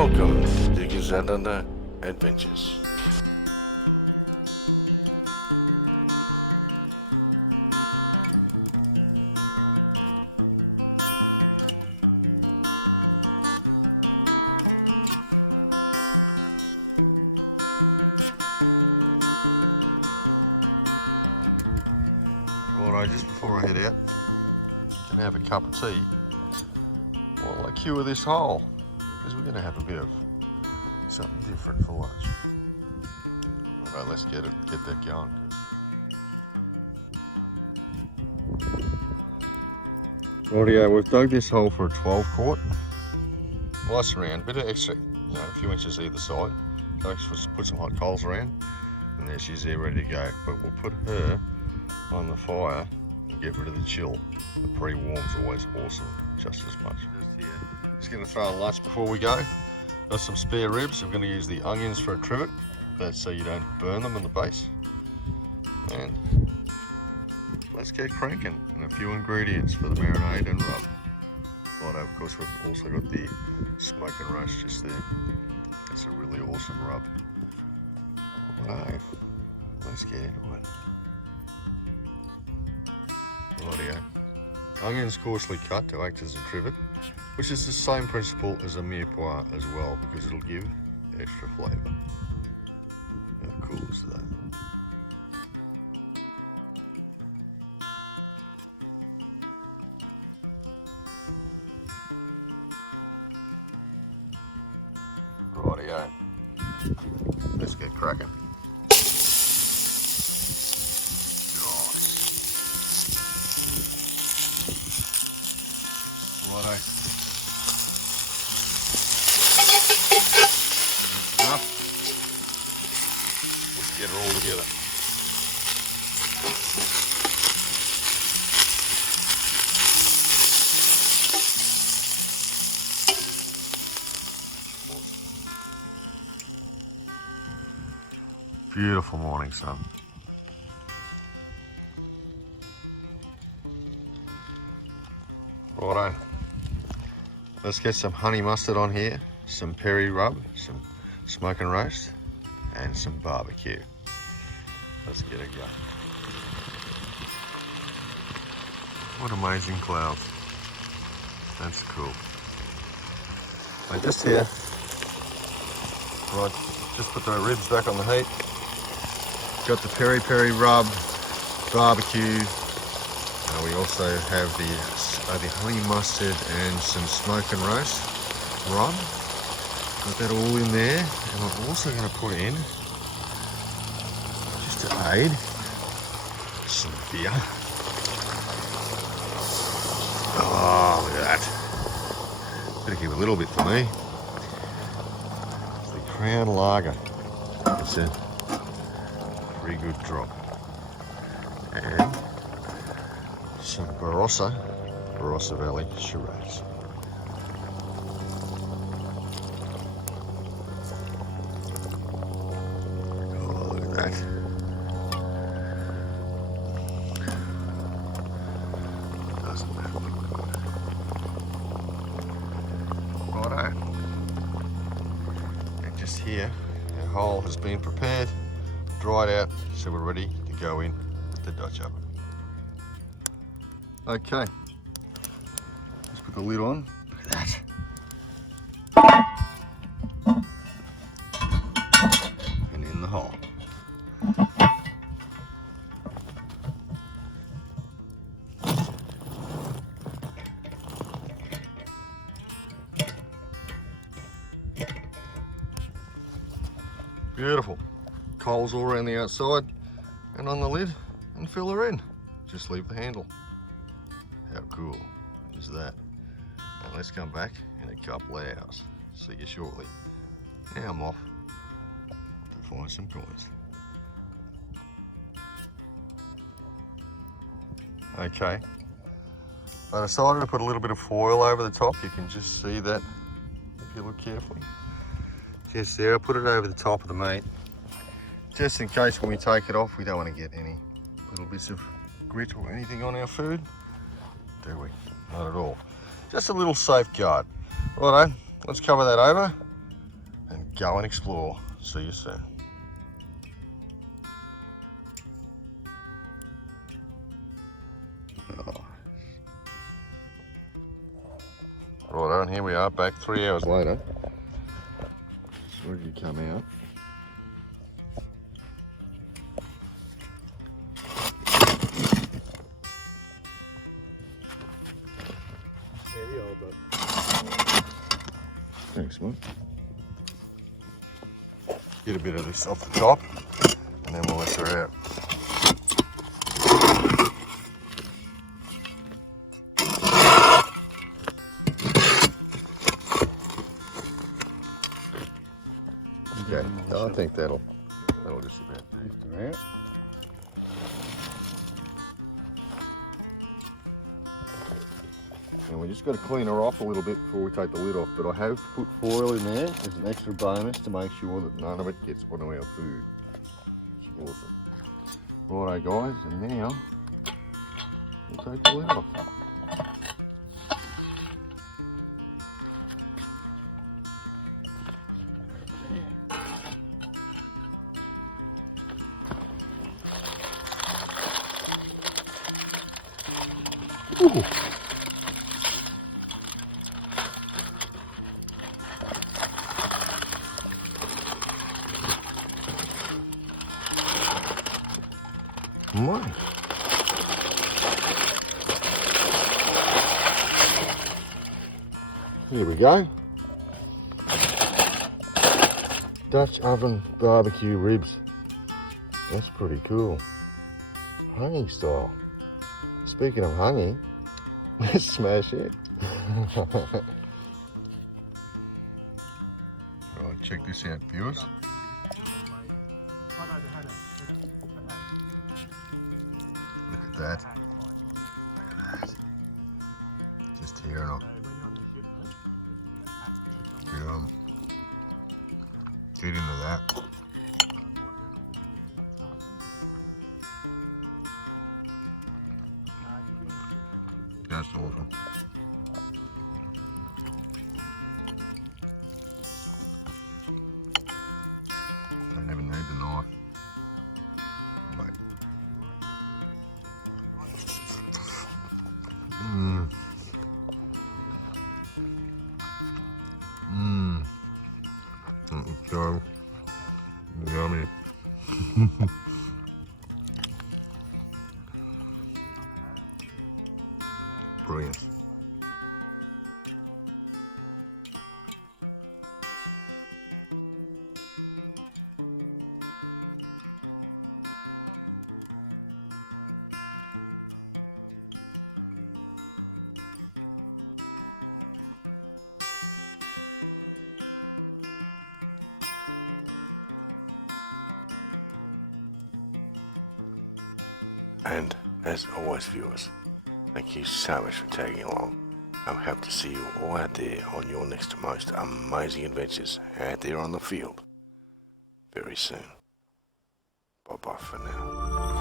Welcome to Diggers Out Under Adventures. Righto, just before I head out, gonna have a cup of tea while I cure this hole, because we're gonna have a bit of something different for lunch. Alright, let's get that going. Rightio, we've dug this hole for a 12 quart. Nice round, bit of extra, a few inches either side. So just put some hot coals around, and there she's there ready to go. But we'll put her on the fire and get rid of the chill. The pre-warm's always awesome, just as much. Just going to throw a lunch before we go. Got some spare ribs. I'm going to use the onions for a trivet. That's so you don't burn them in the base. And let's get cranking. And a few ingredients for the marinade and rub. Right, of course we've also got the smoke and roast just there. That's a really awesome rub. Right, let's get into it. Rightio. Onions coarsely cut to act as a trivet, which is the same principle as a mirepoix as well, because it'll give extra flavour. How cool is that? Rightio. Let's get cracking. Righto. That's enough. Let's get it all together. Beautiful morning sun. Righto. Let's get some honey mustard on here, some peri rub, some smoke and roast, and some barbecue. Let's get it going. What amazing clouds. That's cool. So just here, right, just put the ribs back on the heat. Got the peri rub, barbecue. We also have the honey mustard and some smoke and roast rub. Got that all in there, and I'm also going to put in, just to aid, some beer. Oh, look at that. Better keep a little bit for me. It's the Crown Lager. It's a pretty good drop. And some Barossa Valley Shiraz. Oh, look at that. Doesn't that look good? Righto. And just here, our hole has been prepared, dried out, so we're ready to go in the Dutch oven. Okay, let's put the lid on. Look at that. And in the hole. Beautiful. Coals all around the outside and on the lid, and fill her in. Just leave the handle. How cool is that? Now let's come back in a couple of hours. See you shortly. Now I'm off to find some coins. Okay. I decided to put a little bit of foil over the top. You can just see that if you look carefully. Just there, I put it over the top of the meat. Just in case when we take it off, we don't want to get any little bits of grit or anything on our food. Do we? Not at all. Just a little safeguard. Righto, let's cover that over go and explore. See you soon. Righto, and here we are back 3 hours later. Where did you come out? Thanks, mate. Get a bit of this off the top, and then we'll let her out. Okay, I think that'll just about do. Lift her out. And we just got to clean her off a little bit before we take the lid off, but I have put foil in there as an extra bonus to make sure that none of it gets onto our food. Awesome. Righto guys, and now we'll take the lid off. Ooh. Money. Here we go. Dutch oven barbecue ribs. That's pretty cool. Honey style. Speaking of honey, let's smash it. Right, check this out, viewers. Look at that. Look at that. Just tearing up. Get into that. That's awesome. Don't even need the knife. Mate. So yummy. Brilliant. And as always, viewers, thank you so much for tagging along. I hope to see you all out there on your next most amazing adventures out there on the field very soon. Bye bye for now.